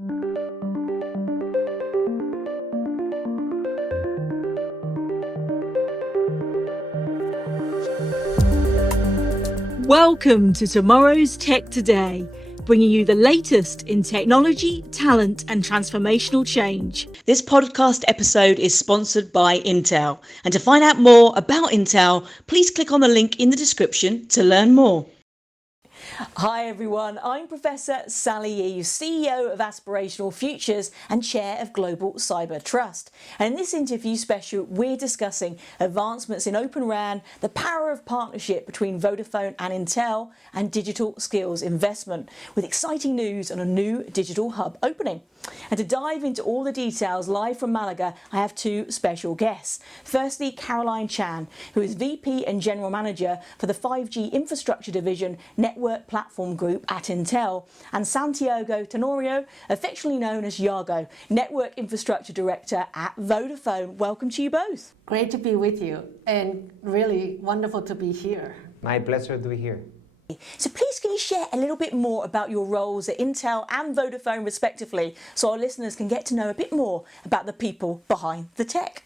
Welcome to tomorrow's Tech Today, bringing you the latest in technology, talent, and transformational change. This podcast episode is sponsored by Intel. And to find out more about Intel, please click on the link in the description to learn more. Hi everyone, I'm Professor Sally Eaves, CEO of Aspirational Futures and Chair of Global Cyber Trust. And in this interview special, we're discussing advancements in OpenRAN, the power of partnership between Vodafone and Intel, and digital skills investment, with exciting news on a new digital hub opening. And to dive into all the details live from Malaga, I have two special guests. Firstly, Caroline Chan, who is VP and General Manager for the 5G Infrastructure Division Network Platform Group at Intel, and Santiago Tenorio, affectionately known as Yago, Network Infrastructure Director at Vodafone. Welcome to you both. Great to be with you and really wonderful to be here. My pleasure to be here. So please can you share a little bit more about your roles at Intel and Vodafone respectively, so our listeners can get to know a bit more about the people behind the tech?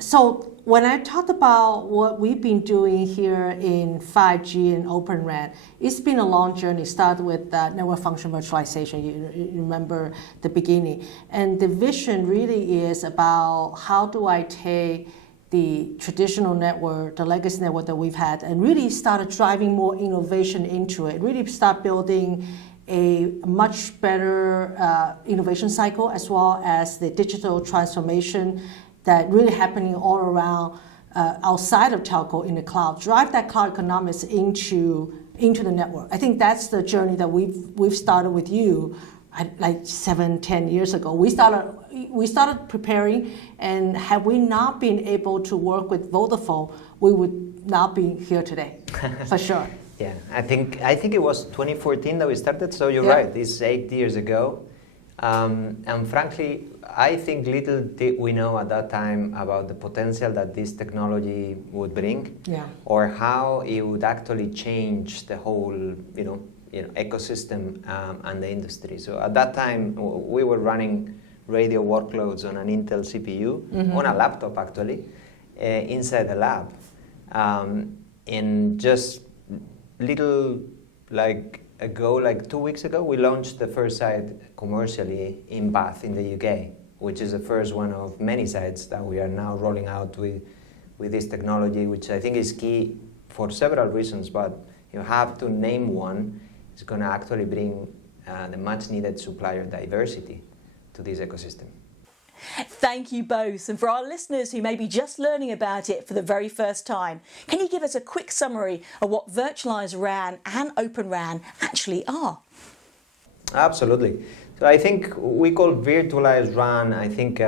So when I talked about what we've been doing here in 5G and OpenRAN, it's been a long journey. Started with network function virtualization, you remember the beginning. And the vision really is about how do I take the traditional network, the legacy network that we've had, and really started driving more innovation into it, really start building a much better innovation cycle, as well as the digital transformation that really happening all around outside of telco in the cloud, drive that cloud economics into the network. I think that's the journey that we've started with you like 7-10 years ago. We started preparing, and had we not been able to work with Vodafone, we would not be here today, for sure. Yeah, I think it was 2014 that we started, so you're right, it's 8 years ago. And frankly, I think little did we know at that time about the potential that this technology would bring, or how it would actually change the whole, ecosystem and the industry. So at that time, we were running radio workloads on an Intel CPU, on a laptop actually, inside the lab. And just little like 2 weeks ago, we launched the first site commercially in Bath in the UK, which is the first one of many sites that we are now rolling out with this technology, which I think is key for several reasons, but you have to name one. It's going to actually bring the much needed supplier diversity to this ecosystem. Thank you both. And for our listeners who may be just learning about it for the very first time, can you give us a quick summary of what virtualized RAN and OpenRAN actually are? Absolutely. So I think we call virtualized RAN, I think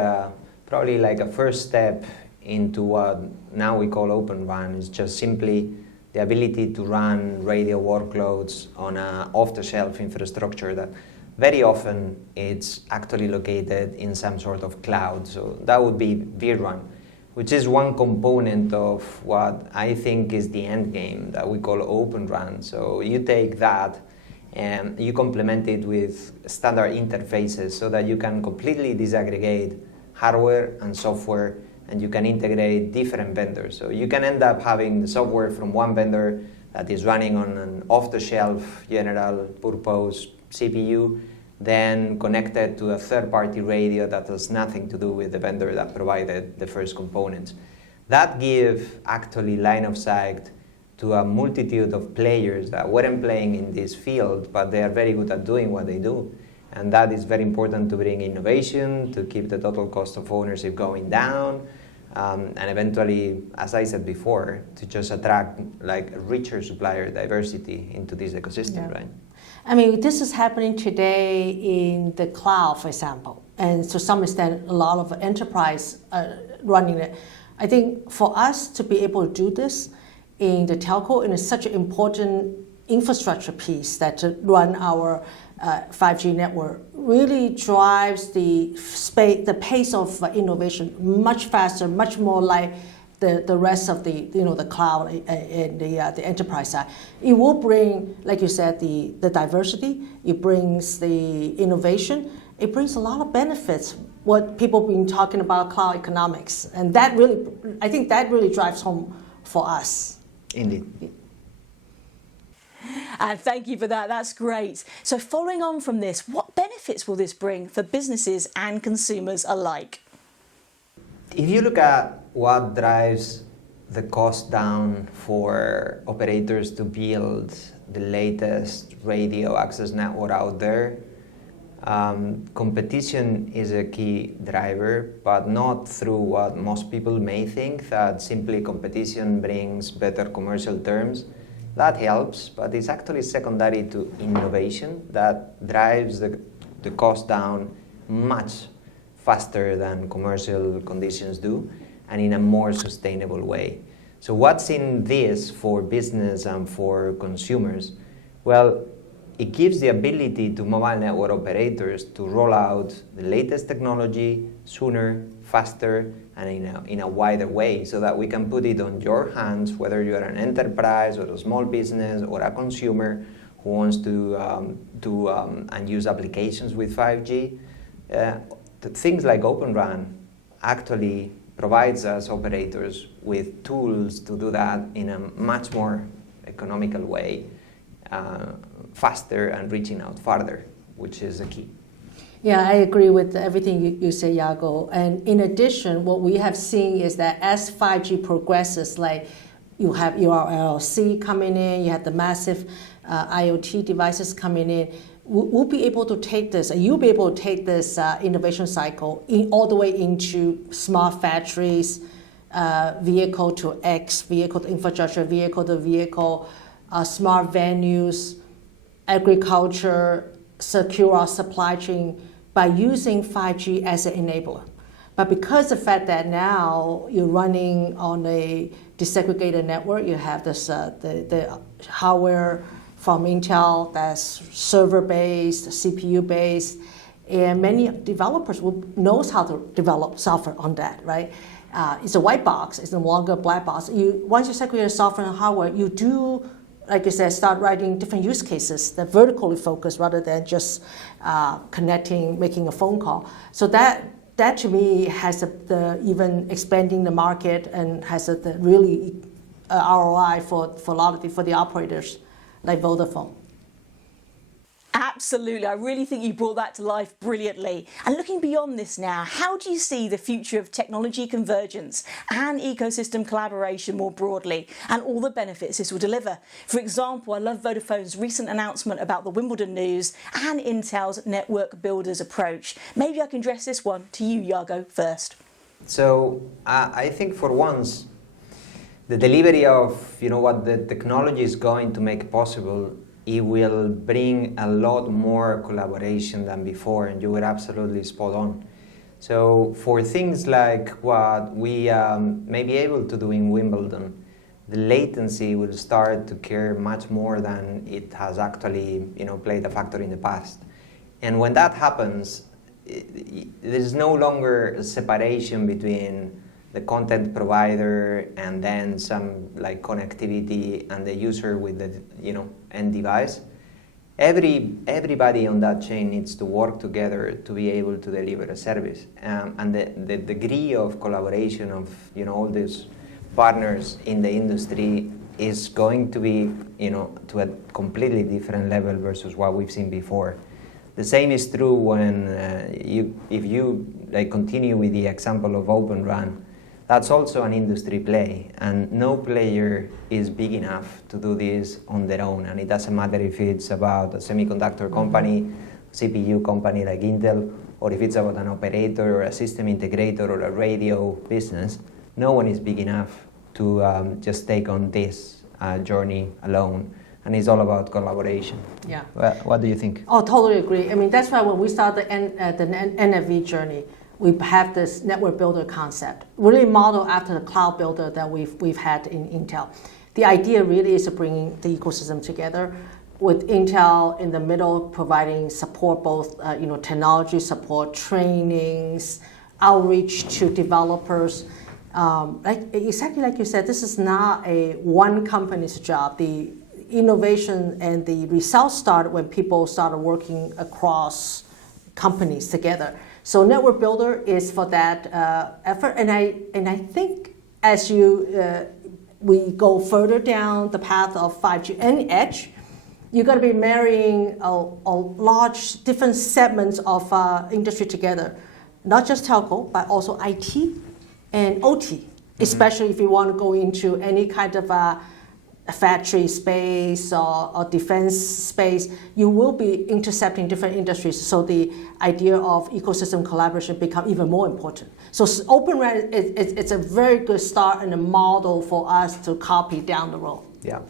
probably like a first step into what now we call OpenRAN. Is just simply the ability to run radio workloads on an off-the-shelf infrastructure that very often it's actually located in some sort of cloud. So that would be vRAN, which is one component of what I think is the end game that we call OpenRAN. So you take that and you complement it with standard interfaces so that you can completely disaggregate hardware and software, and you can integrate different vendors. So you can end up having the software from one vendor that is running on an off-the-shelf general purpose CPU, then connected to a third-party radio that has nothing to do with the vendor that provided the first components. That gives actually line of sight to a multitude of players that weren't playing in this field, but they are very good at doing what they do. And that is very important to bring innovation, to keep the total cost of ownership going down, and eventually, as I said before, to just attract like richer supplier diversity into this ecosystem, right? I mean, this is happening today in the cloud, for example, and to some extent, a lot of enterprise running it. I think for us to be able to do this in the telco, it is such an important infrastructure piece that to run our 5G network really drives the pace of innovation much faster, much more like the rest of the the cloud and the enterprise side. It will bring, like you said, the diversity. It brings the innovation. It brings a lot of benefits. What people have been talking about cloud economics, and that really, I think that really drives home for us. Indeed. And thank you for that. That's great. So following on from this, what benefits will this bring for businesses and consumers alike? If you look at what drives the cost down for operators to build the latest radio access network out there, competition is a key driver, but not through what most people may think, that simply competition brings better commercial terms. That helps, but it's actually secondary to innovation that drives the cost down much faster than commercial conditions do, and in a more sustainable way. So what's in this for business and for consumers? Well, it gives the ability to mobile network operators to roll out the latest technology sooner, faster, and in a wider way, so that we can put it on your hands, whether you're an enterprise or a small business or a consumer who wants to and use applications with 5G. Things like OpenRAN actually provides us operators with tools to do that in a much more economical way, faster and reaching out farther, which is the key. Yeah, I agree with everything you say, Yago. And in addition, what we have seen is that as 5G progresses, like you have your LLC coming in, you have the massive IoT devices coming in, we'll be able to take this, and you'll be able to take this innovation cycle all the way into smart factories, vehicle to X, vehicle to infrastructure, vehicle to vehicle, smart venues, agriculture, secure our supply chain by using 5G as an enabler. But because of the fact that now you're running on a disaggregated network, you have this the hardware from Intel that's server-based, CPU-based, and many developers knows how to develop software on that, right? It's a white box, it's no longer a black box. Once you segregate software and hardware, you do, like you said, start writing different use cases that vertically focus rather than just connecting, making a phone call. So that to me has even expanding the market and has the really ROI for a lot of for the operators like Vodafone. Absolutely. I really think you brought that to life brilliantly. And looking beyond this now, how do you see the future of technology convergence and ecosystem collaboration more broadly, and all the benefits this will deliver? For example, I love Vodafone's recent announcement about the Wimbledon news and Intel's network builders approach. Maybe I can address this one to you, Yago, first. So I think for once, the delivery of what the technology is going to make possible, it will bring a lot more collaboration than before, and you were absolutely spot on. So for things like what we may be able to do in Wimbledon, the latency will start to care much more than it has actually played a factor in the past. And when that happens, there's no longer a separation between the content provider and then some like connectivity and the user with the end device. Everybody on that chain needs to work together to be able to deliver a service. And the degree of collaboration of all these partners in the industry is going to be to a completely different level versus what we've seen before. The same is true when if you continue with the example of OpenRAN. That's also an industry play, and no player is big enough to do this on their own. And it doesn't matter if it's about a semiconductor company, CPU company like Intel, or if it's about an operator or a system integrator or a radio business. No one is big enough to just take on this journey alone. And it's all about collaboration. Yeah. Well, what do you think? Oh, totally agree. I mean, that's why when we started the NFV journey, we have this network builder concept, really modeled after the cloud builder that we've had in Intel. The idea really is to bring the ecosystem together, with Intel in the middle providing support, both technology support, trainings, outreach to developers, Exactly like you said, this is not a one company's job. The innovation and the results started when people started working across companies together. So Network Builder is for that effort, and I think as we go further down the path of 5G and edge, you're going to be marrying a large different segments of industry together, not just telco, but also IT and OT, especially if you want to go into any kind of a factory space or defense space. You will be intercepting different industries, so the idea of ecosystem collaboration become even more important. So OpenRAN, it's a very good start and a model for us to copy down the road. Yeah.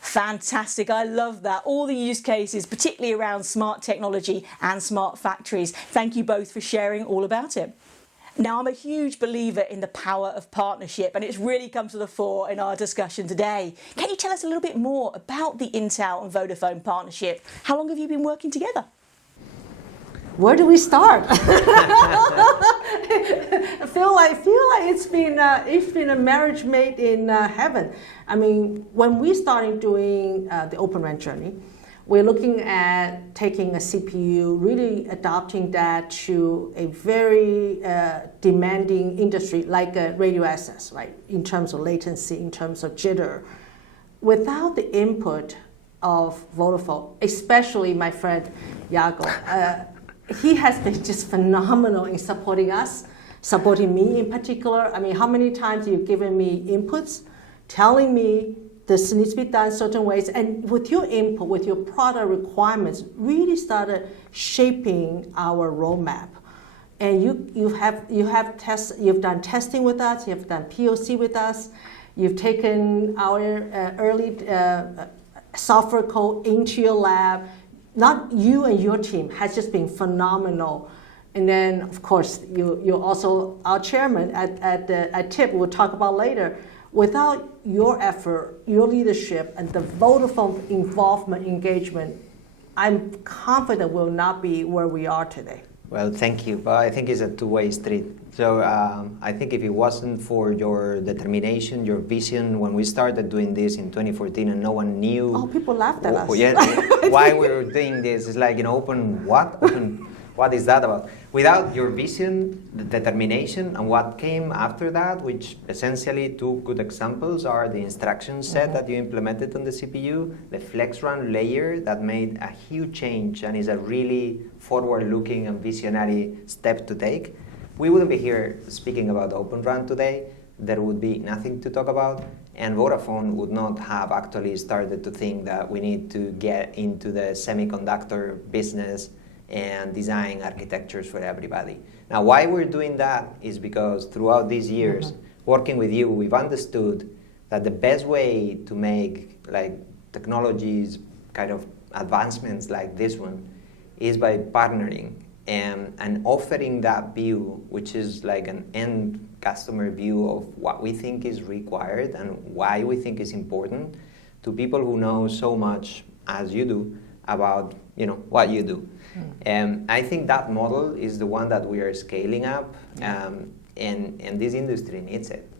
Fantastic, I love that. All the use cases, particularly around smart technology and smart factories. Thank you both for sharing all about it. Now, I'm a huge believer in the power of partnership, and it's really come to the fore in our discussion today. Can you tell us a little bit more about the Intel and Vodafone partnership? How long have you been working together? Where do we start? I feel like it's been a marriage made in heaven. I mean, when we started doing the OpenRAN journey, we're looking at taking a CPU, really adopting that to a very demanding industry like radio access, right? In terms of latency, in terms of jitter. Without the input of Vodafone, especially my friend Yago, he has been just phenomenal in supporting us, supporting me in particular. I mean, how many times you've given me inputs, telling me this needs to be done certain ways, and with your input, with your product requirements, really started shaping our roadmap. And you've done testing with us, you've done POC with us, you've taken our early software code into your lab. Not you and your team has just been phenomenal. And then, of course, you're also our chairman at TIP, we'll talk about later. Without your effort, your leadership, and the Vodafone involvement, engagement, I'm confident we'll not be where we are today. Well, thank you. But I think it's a two-way street. So I think if it wasn't for your determination, your vision, when we started doing this in 2014 and no one knew... Oh, people laughed at us. Yeah, why we were doing this. It's like, open what? What is that about? Without your vision, the determination, and what came after that, which essentially two good examples are the instruction set that you implemented on the CPU, the FlexRAN layer that made a huge change and is a really forward-looking and visionary step to take. We wouldn't be here speaking about OpenRAN today. There would be nothing to talk about, and Vodafone would not have actually started to think that we need to get into the semiconductor business and design architectures for everybody. Now, why we're doing that is because throughout these years, working with you, we've understood that the best way to make technologies kind of advancements like this one is by partnering and offering that view, which is like an end customer view of what we think is required and why we think is important, to people who know so much as you do about what you do. And I think that model is the one that we are scaling up, and this industry needs it.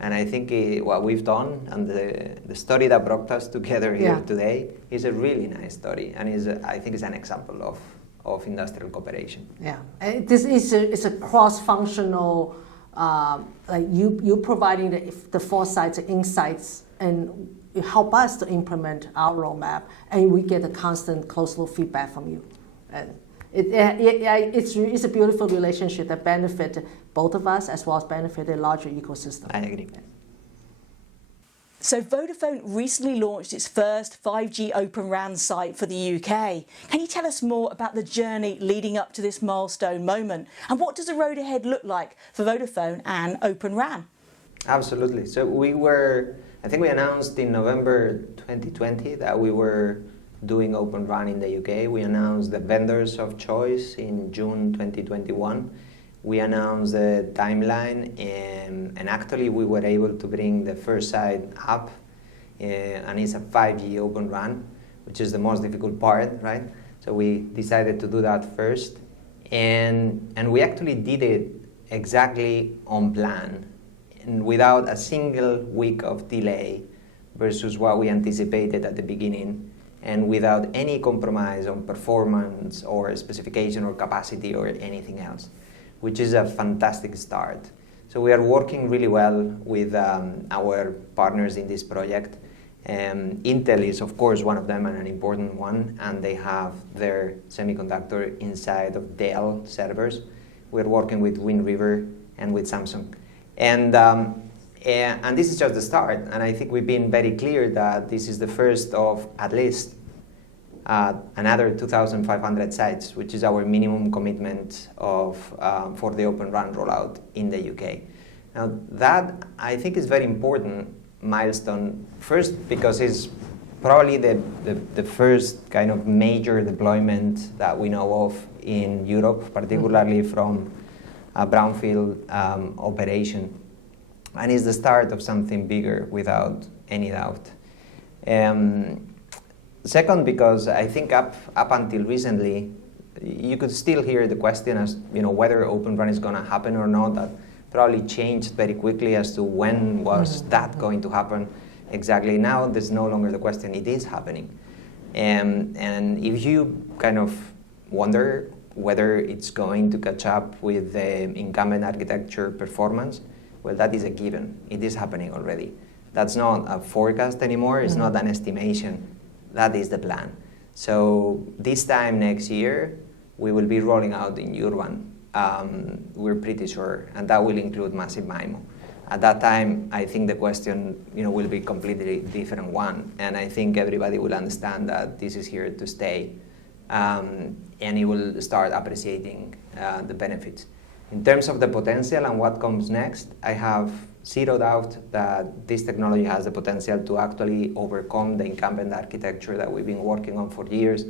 And I think what we've done and the story that brought us together here today is a really nice story, and I think it's an example of industrial cooperation. Yeah, this is a cross-functional, you providing the foresights, the insights, and you help us to implement our roadmap, and we get a constant close-loop feedback from you. And it's a beautiful relationship that benefits both of us as well as benefit the larger ecosystem. I agree. So Vodafone recently launched its first 5G OpenRAN site for the UK. Can you tell us more about the journey leading up to this milestone moment? And what does the road ahead look like for Vodafone and OpenRAN? Absolutely. So I think we announced in November 2020 that we were doing OpenRAN in the UK. We announced the vendors of choice in June 2021. We announced the timeline, and actually we were able to bring the first site up, and it's a 5G OpenRAN, which is the most difficult part, right? So we decided to do that first, and we actually did it exactly on plan and without a single week of delay versus what we anticipated at the beginning, and without any compromise on performance or specification or capacity or anything else, which is a fantastic start. So we are working really well with our partners in this project. Intel is, of course, one of them and an important one, and they have their semiconductor inside of Dell servers. We're working with Wind River and with Samsung. And this is just the start, and I think we've been very clear that this is the first of at least another 2,500 sites, which is our minimum commitment for the OpenRAN rollout in the UK. Now that, I think, is very important milestone, first because it's probably the first kind of major deployment that we know of in Europe, particularly from a brownfield operation. And it's the start of something bigger, without any doubt. Second, because I think up until recently, you could still hear the question as whether OpenRAN is going to happen or not. That probably changed very quickly as to when was that going to happen exactly. Now there's no longer the question; it is happening. And if you kind of wonder whether it's going to catch up with the incumbent architecture performance, well, that is a given. It is happening already. That's not a forecast anymore. It's not an estimation. That is the plan. So this time next year, we will be rolling out in Urban. We're pretty sure, and that will include massive MIMO. At that time, I think the question will be completely different one, and I think everybody will understand that this is here to stay, and you will start appreciating the benefits. In terms of the potential and what comes next, I have zero doubt that this technology has the potential to actually overcome the incumbent architecture that we've been working on for years,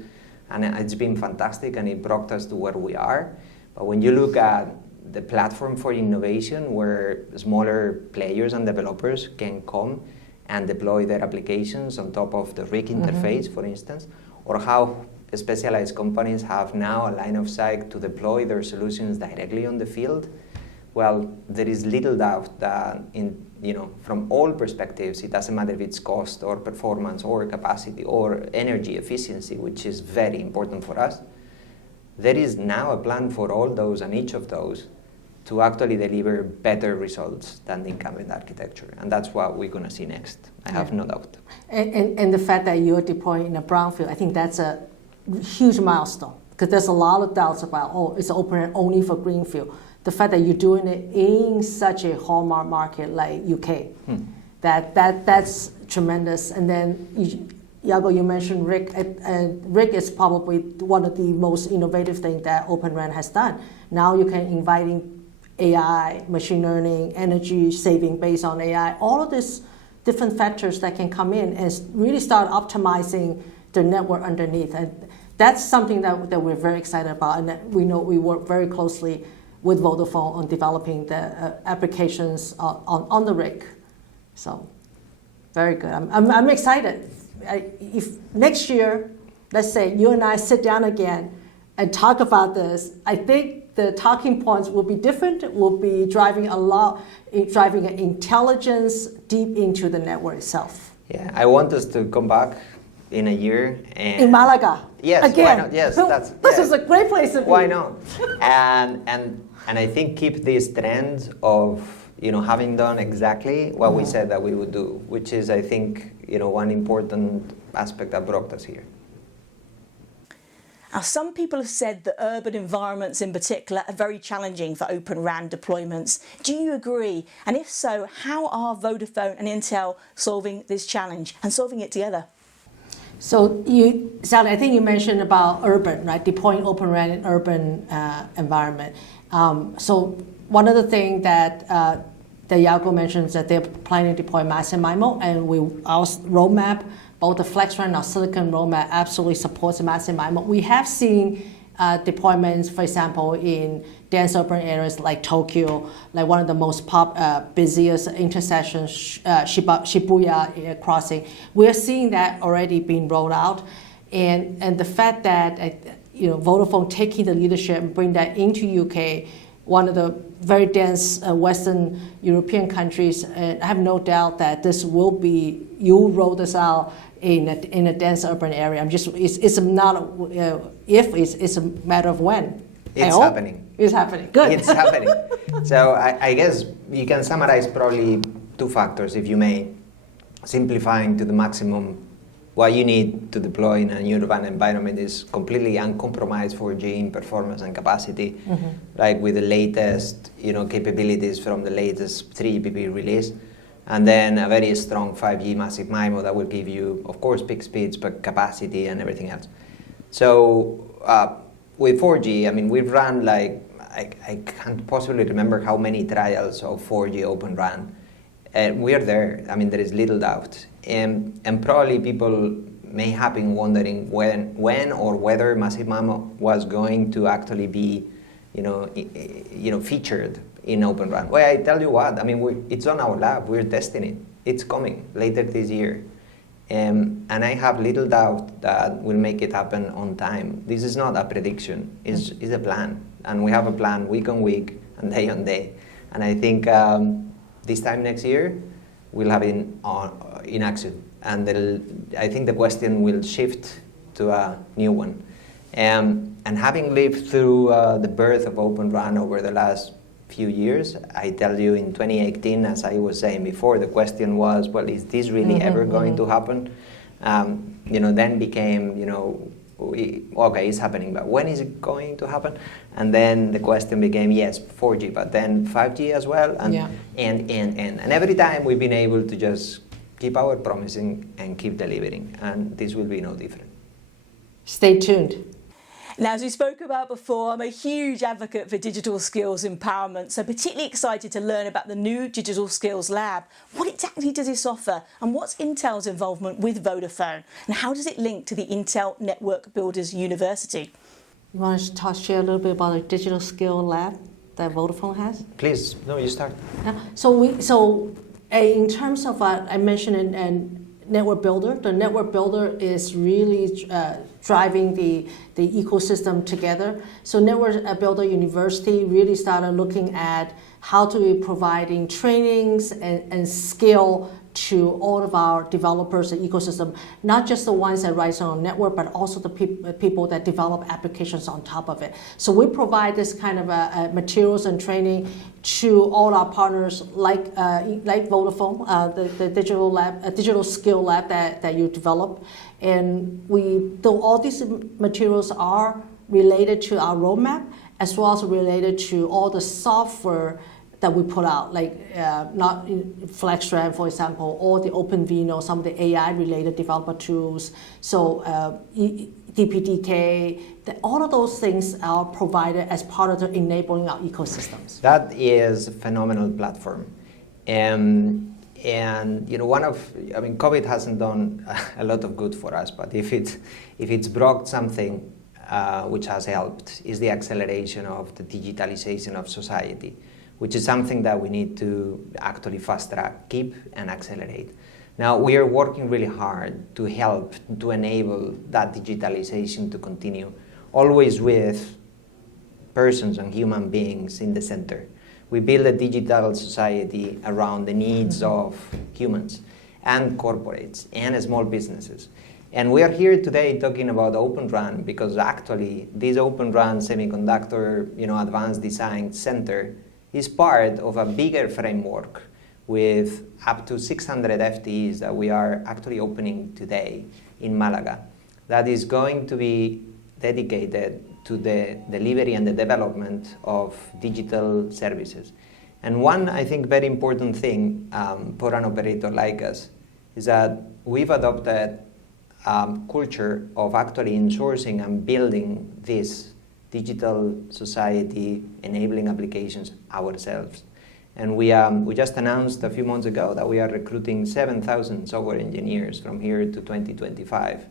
and it's been fantastic, and it brought us to where we are. But when you look at the platform for innovation, where smaller players and developers can come and deploy their applications on top of the RIC interface, for instance, or how specialized companies have now a line of sight to deploy their solutions directly on the field, well, there is little doubt that from all perspectives, it doesn't matter if it's cost or performance or capacity or energy efficiency, which is very important for us. There is now a plan for all those and each of those to actually deliver better results than the incumbent architecture. And that's what we're going to see next. I have no doubt. And the fact that you're deploying in a brownfield, I think that's a huge milestone, because there's a lot of doubts about, it's open only for greenfield. The fact that you're doing it in such a hallmark market like UK, that's tremendous. And then, Iago, you mentioned RIC, and RIC is probably one of the most innovative things that OpenRAN has done. Now you can invite in AI, machine learning, energy saving based on AI, all of these different factors that can come in and really start optimizing the network underneath. And that's something that we're very excited about, and that we know we work very closely with Vodafone on developing the applications on the RIC. So, very good. I'm excited. If next year, let's say you and I sit down again and talk about this, I think the talking points will be different. We'll be driving an intelligence deep into the network itself. Yeah, I want us to come back in a year. And in Malaga. Yes, again. why not? Yes, this is a great place to be. Why not? And I think keep this trend of having done exactly what we said that we would do, which is, I think, one important aspect that brought us here. Now, some people have said that urban environments in particular are very challenging for OpenRAN deployments. Do you agree? And if so, how are Vodafone and Intel solving this challenge and solving it together? So, Sally, I think you mentioned about urban, right? Deploying OpenRAN in urban environment. So one of the things that Iago mentioned is that they're planning to deploy massive MIMO, and our roadmap, both the FlexRAN and our Silicon roadmap, absolutely supports massive MIMO. We have seen deployments, for example, in dense urban areas like Tokyo, like one of the most busiest intersections, Shibuya crossing. We're seeing that already being rolled out, and the fact that Vodafone taking the leadership and bring that into UK one of the very dense Western European countries, and I have no doubt that this will be, you roll this out in a dense urban area. It's not if, it's a matter of when. It's happening. It's happening. Good. It's happening. So I guess you can summarize probably two factors, if you may. Simplifying to the maximum, what you need to deploy in an urban environment is completely uncompromised 4G in performance and capacity, like with the latest capabilities from the latest 3GPP release. And then a very strong 5G massive MIMO that will give you, of course, peak speeds, but capacity and everything else. So with 4G, I mean, we've run like, I can't possibly remember how many trials of 4G OpenRAN. We are there. I mean, there is little doubt. And probably people may have been wondering when or whether massive MIMO was going to actually be, featured in OpenRAN. Well, I tell you what, I mean, it's on our lab. We're testing it. It's coming later this year. And I have little doubt that we'll make it happen on time. This is not a prediction. It's a plan. And we have a plan week on week and day on day. And I think this time next year, we'll have it in action. And I think the question will shift to a new one. And having lived through the birth of OpenRAN over the last few years, I tell you in 2018, as I was saying before, the question was, well, is this really ever going to happen? Then became, okay, it's happening, but when is it going to happen? And then the question became, yes, 4G, but then 5G as well, and every time we've been able to just keep our promising and keep delivering, and this will be no different. Stay tuned. Now, as we spoke about before, I'm a huge advocate for digital skills empowerment, so particularly excited to learn about the new Digital Skills Lab. What exactly does this offer, and what's Intel's involvement with Vodafone, and how does it link to the Intel Network Builders University? You want to share a little bit about the Digital Skill Lab that Vodafone has? Please, no, you start. Yeah. So in terms of I mentioned Network Builder, the Network Builder is really driving the ecosystem together. So Network Builder University really started looking at how to be providing trainings and skill to all of our developers and ecosystem, not just the ones that write on network, but also the people that develop applications on top of it. So we provide this kind of materials and training to all our partners, like Vodafone, the digital skill lab that you develop, and all these materials are related to our roadmap, as well as related to all the software that we put out, like not FlexRAN, for example, or the OpenVINO, some of the AI-related developer tools. So DPDK, all of those things are provided as part of the enabling our ecosystems. That is a phenomenal platform. And COVID hasn't done a lot of good for us, but if it's brought something which has helped, is the acceleration of the digitalization of society, which is something that we need to actually fast track, keep and accelerate. Now, we are working really hard to help to enable that digitalization to continue, always with persons and human beings in the center. We build a digital society around the needs of humans and corporates and small businesses. And we are here today talking about OpenRAN because actually this OpenRAN Semiconductor Advanced Design Center is part of a bigger framework with up to 600 FTEs that we are actually opening today in Malaga that is going to be dedicated to the delivery and the development of digital services. And one, I think, very important thing for an operator like us is that we've adopted a culture of actually insourcing and building this digital society enabling applications ourselves. And we just announced a few months ago that we are recruiting 7,000 software engineers from here to 2025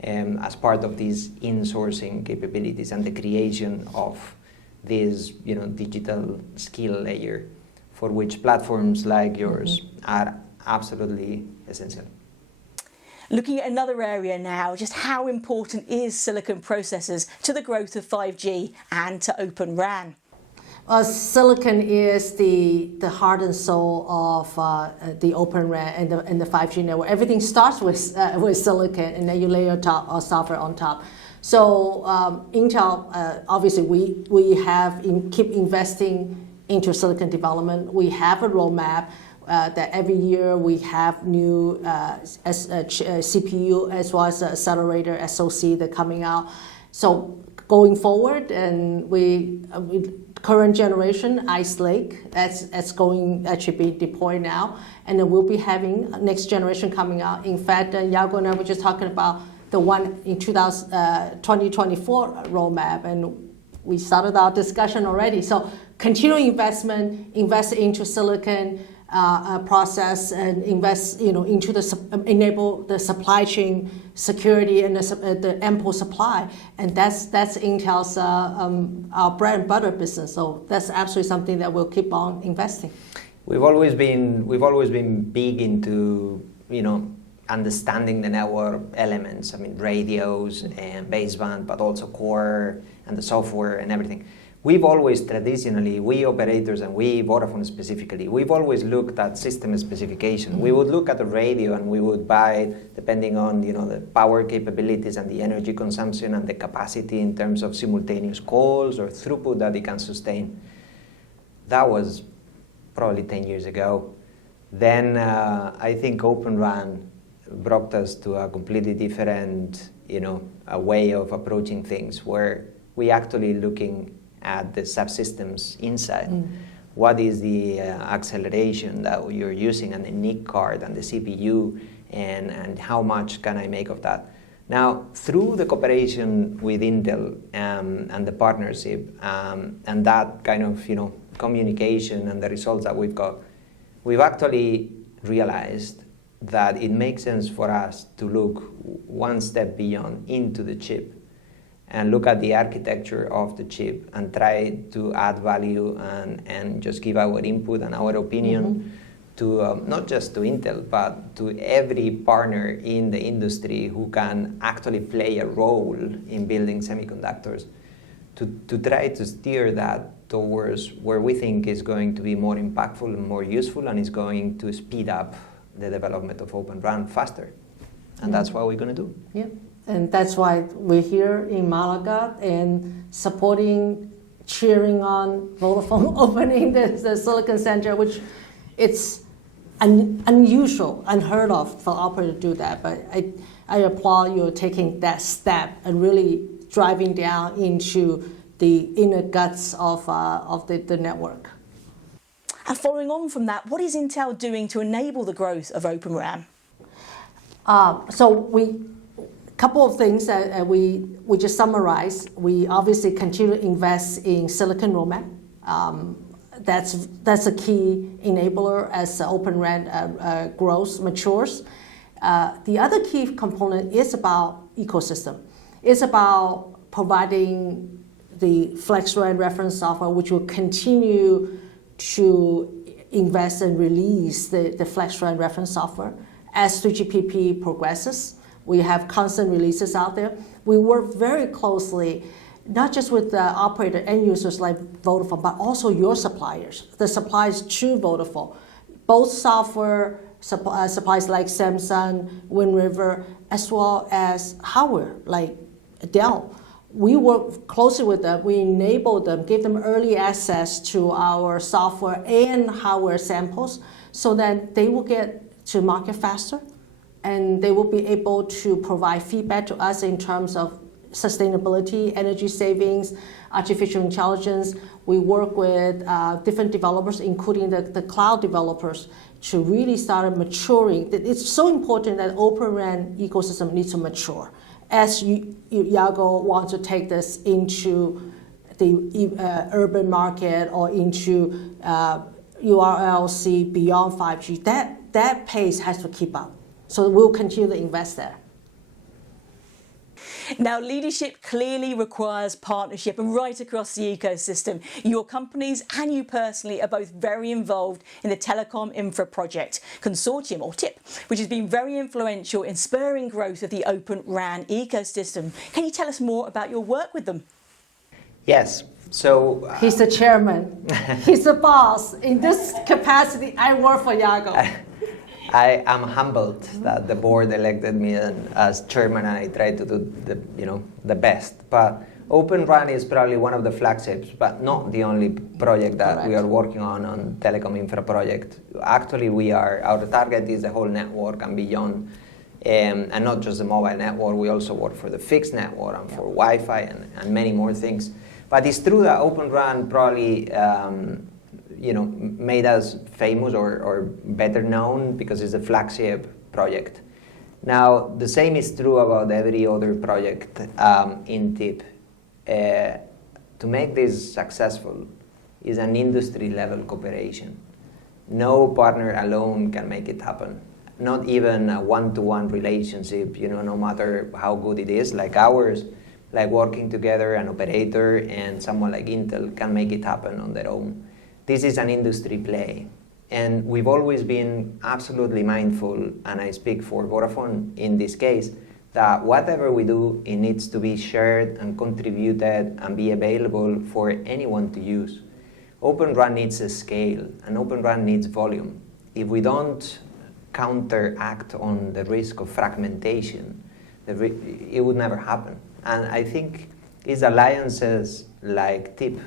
as part of these insourcing capabilities and the creation of this digital skill layer for which platforms like yours are absolutely essential. Looking at another area now, just how important is silicon processors to the growth of 5G and to OpenRAN? Silicon is the heart and soul of the OpenRAN and the 5G network. Everything starts with silicon, and then you layer software on top. So Intel, obviously, we have keep investing into silicon development. We have a roadmap that every year we have new CPU as well as accelerator SoC that coming out. So going forward, and we current generation Ice Lake that's going actually be deployed now, and then we'll be having next generation coming out. In fact, Yago and I were just talking about the one in 2024 roadmap, and we started our discussion already. So continuing invest into silicon process, and invest into enable the supply chain security and the ample supply, and that's Intel's our bread and butter business. So that's absolutely something that we'll keep on investing. We've always been big into understanding the network elements. I mean, radios and baseband, but also core and the software and everything. We've always traditionally, we operators and we Vodafone specifically, we've always looked at system specification. Mm-hmm. We would look at the radio and we would buy it depending on the power capabilities and the energy consumption and the capacity in terms of simultaneous calls or throughput that it can sustain. That was probably 10 years ago. Then I think OpenRAN brought us to a completely different, a way of approaching things, where we actually looking at the subsystems inside. Mm. What is the acceleration that you're using, and the NIC card and the CPU, and how much can I make of that? Now, through the cooperation with Intel and the partnership and that kind of communication and the results that we've got, we've actually realized that it makes sense for us to look one step beyond into the chip and look at the architecture of the chip and try to add value and just give our input and our opinion to not just to Intel, but to every partner in the industry who can actually play a role in building semiconductors, to try to steer that towards where we think is going to be more impactful and more useful, and is going to speed up the development of OpenRAN faster. And that's what we're going to do. Yeah. And that's why we're here in Malaga and supporting, cheering on Vodafone opening the Silicon Center, which it's unusual, unheard of for operator to do that. But I applaud you taking that step and really driving down into the inner guts of the network. And following on from that, what is Intel doing to enable the growth of OpenRAN? Couple of things that we just summarized. We obviously continue to invest in silicon roadmap. That's a key enabler as OpenRAN grows, matures. The other key component is about ecosystem. It's about providing the FlexRAN reference software, which will continue to invest and release the FlexRAN reference software as 3GPP progresses. We have constant releases out there. We work very closely, not just with the operator end users like Vodafone, but also your suppliers, the suppliers to Vodafone. Both software suppliers like Samsung, Wind River, as well as hardware like Dell. We work closely with them. We enable them, give them early access to our software and hardware samples so that they will get to market faster, and they will be able to provide feedback to us in terms of sustainability, energy savings, artificial intelligence. We work with different developers, including the cloud developers, to really start maturing. It's so important that OpenRAN ecosystem needs to mature. As Yago wants to take this into the urban market or into URLC beyond 5G, that pace has to keep up. So we'll continue to invest there. Now, leadership clearly requires partnership, and right across the ecosystem. Your companies and you personally are both very involved in the Telecom Infra project consortium, or TIP, which has been very influential in spurring growth of the OpenRAN ecosystem. Can you tell us more about your work with them? Yes, So He's the chairman. He's the boss. In this capacity, I work for Yago. I am humbled that the board elected me as chairman, and I try to do the best. But OpenRAN is probably one of the flagships, but not the only project that we are working on Telecom Infra project. Actually, our target is the whole network and beyond, and not just the mobile network. We also work for the fixed network and for Wi-Fi and many more things. But it's true that OpenRAN probably made us famous or better known because it's a flagship project. Now, the same is true about every other project in TIP. To make this successful is an industry-level cooperation. No partner alone can make it happen. Not even a one-to-one relationship, no matter how good it is, like ours, like working together, an operator and someone like Intel can make it happen on their own. This is an industry play. And we've always been absolutely mindful, and I speak for Vodafone in this case, that whatever we do, it needs to be shared and contributed and be available for anyone to use. OpenRAN needs a scale, and OpenRAN needs volume. If we don't counteract on the risk of fragmentation, it would never happen. And I think it's alliances like TIP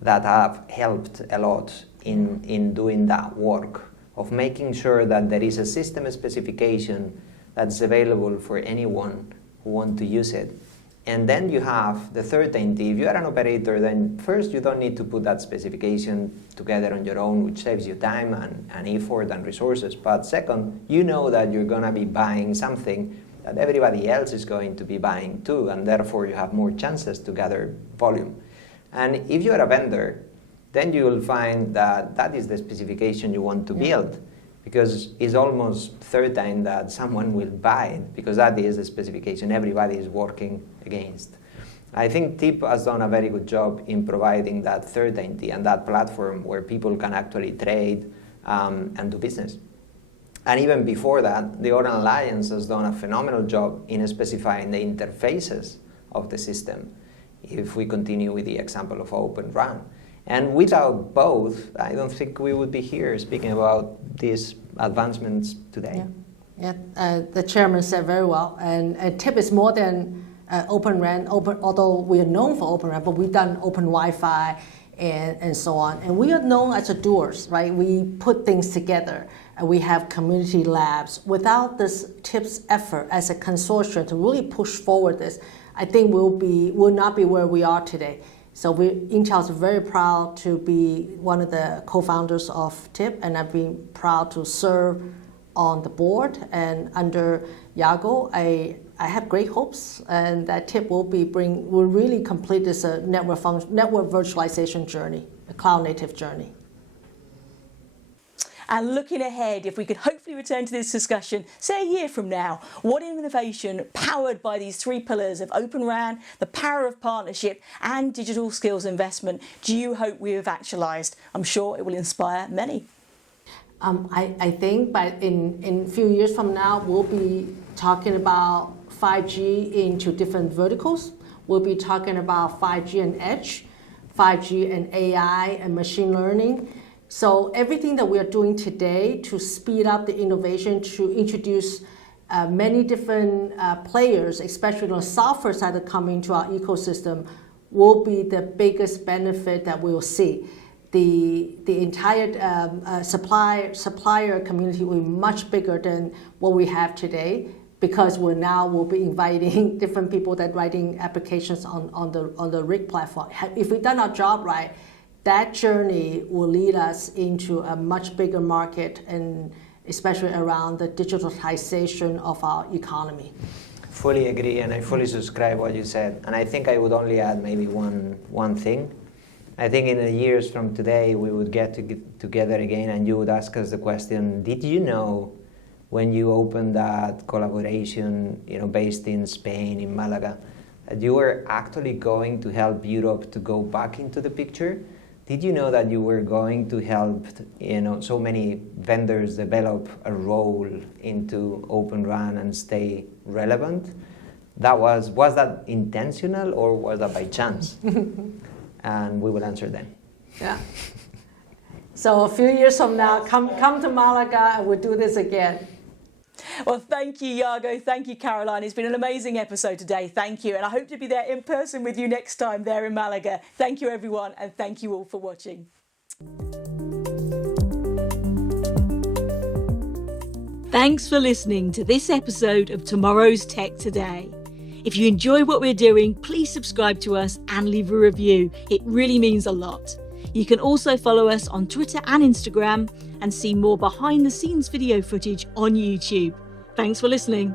that have helped a lot in doing that work of making sure that there is a system specification that's available for anyone who wants to use it. And then you have the certainty. If you are an operator, then first you don't need to put that specification together on your own, which saves you time and effort and resources. But second, you know that you're going to be buying something that everybody else is going to be buying too, and therefore you have more chances to gather volume. And if you're a vendor, then you will find that that is the specification you want to build, because it's almost certain that someone will buy it, because that is the specification everybody is working against. I think TIP has done a very good job in providing that certainty and that platform where people can actually trade and do business. And even before that, the Orange Alliance has done a phenomenal job in specifying the interfaces of the system, if we continue with the example of OpenRAN. And without both, I don't think we would be here speaking about these advancements today. The chairman said very well. And TIP is more than OpenRAN, although we are known for OpenRAN, but we've done Open Wi-Fi and so on. And we are known as a doers, right? We put things together. And we have community labs. Without this TIP's effort as a consortium to really push forward this, I think we'll not be where we are today. So Intel is very proud to be one of the co-founders of TIP, and I've been proud to serve on the board. And under Yago, I have great hopes, and that TIP will really complete this network virtualization journey, a cloud-native journey. And looking ahead, if we could hopefully return to this discussion, say a year from now, what innovation powered by these three pillars of OpenRAN, the power of partnership and digital skills investment do you hope we have actualised? I'm sure it will inspire many. I think in a few years from now, we'll be talking about 5G into different verticals. We'll be talking about 5G and edge, 5G and AI and machine learning. So everything that we are doing today to speed up the innovation, to introduce many different players, especially on the software side that come into our ecosystem, will be the biggest benefit that we'll see. The entire supplier community will be much bigger than what we have today, because we'll be inviting different people that writing applications on the RIG platform. If we've done our job right, that journey will lead us into a much bigger market, and especially around the digitalization of our economy. Fully agree, and I fully subscribe what you said. And I think I would only add maybe one thing. I think in the years from today, we would get together again, and you would ask us the question, did you know when you opened that collaboration, based in Spain, in Malaga, that you were actually going to help Europe to go back into the picture? Did you know that you were going to help, so many vendors develop a role into OpenRAN and stay relevant? Was that intentional, or was that by chance? and we will answer them. Yeah. So a few years from now, come to Malaga and we'll do this again. Well, thank you, Iago. Thank you, Caroline. It's been an amazing episode today. Thank you. And I hope to be there in person with you next time there in Malaga. Thank you, everyone. And thank you all for watching. Thanks for listening to this episode of Tomorrow's Tech Today. If you enjoy what we're doing, please subscribe to us and leave a review. It really means a lot. You can also follow us on Twitter and Instagram and see more behind the scenes video footage on YouTube. Thanks for listening.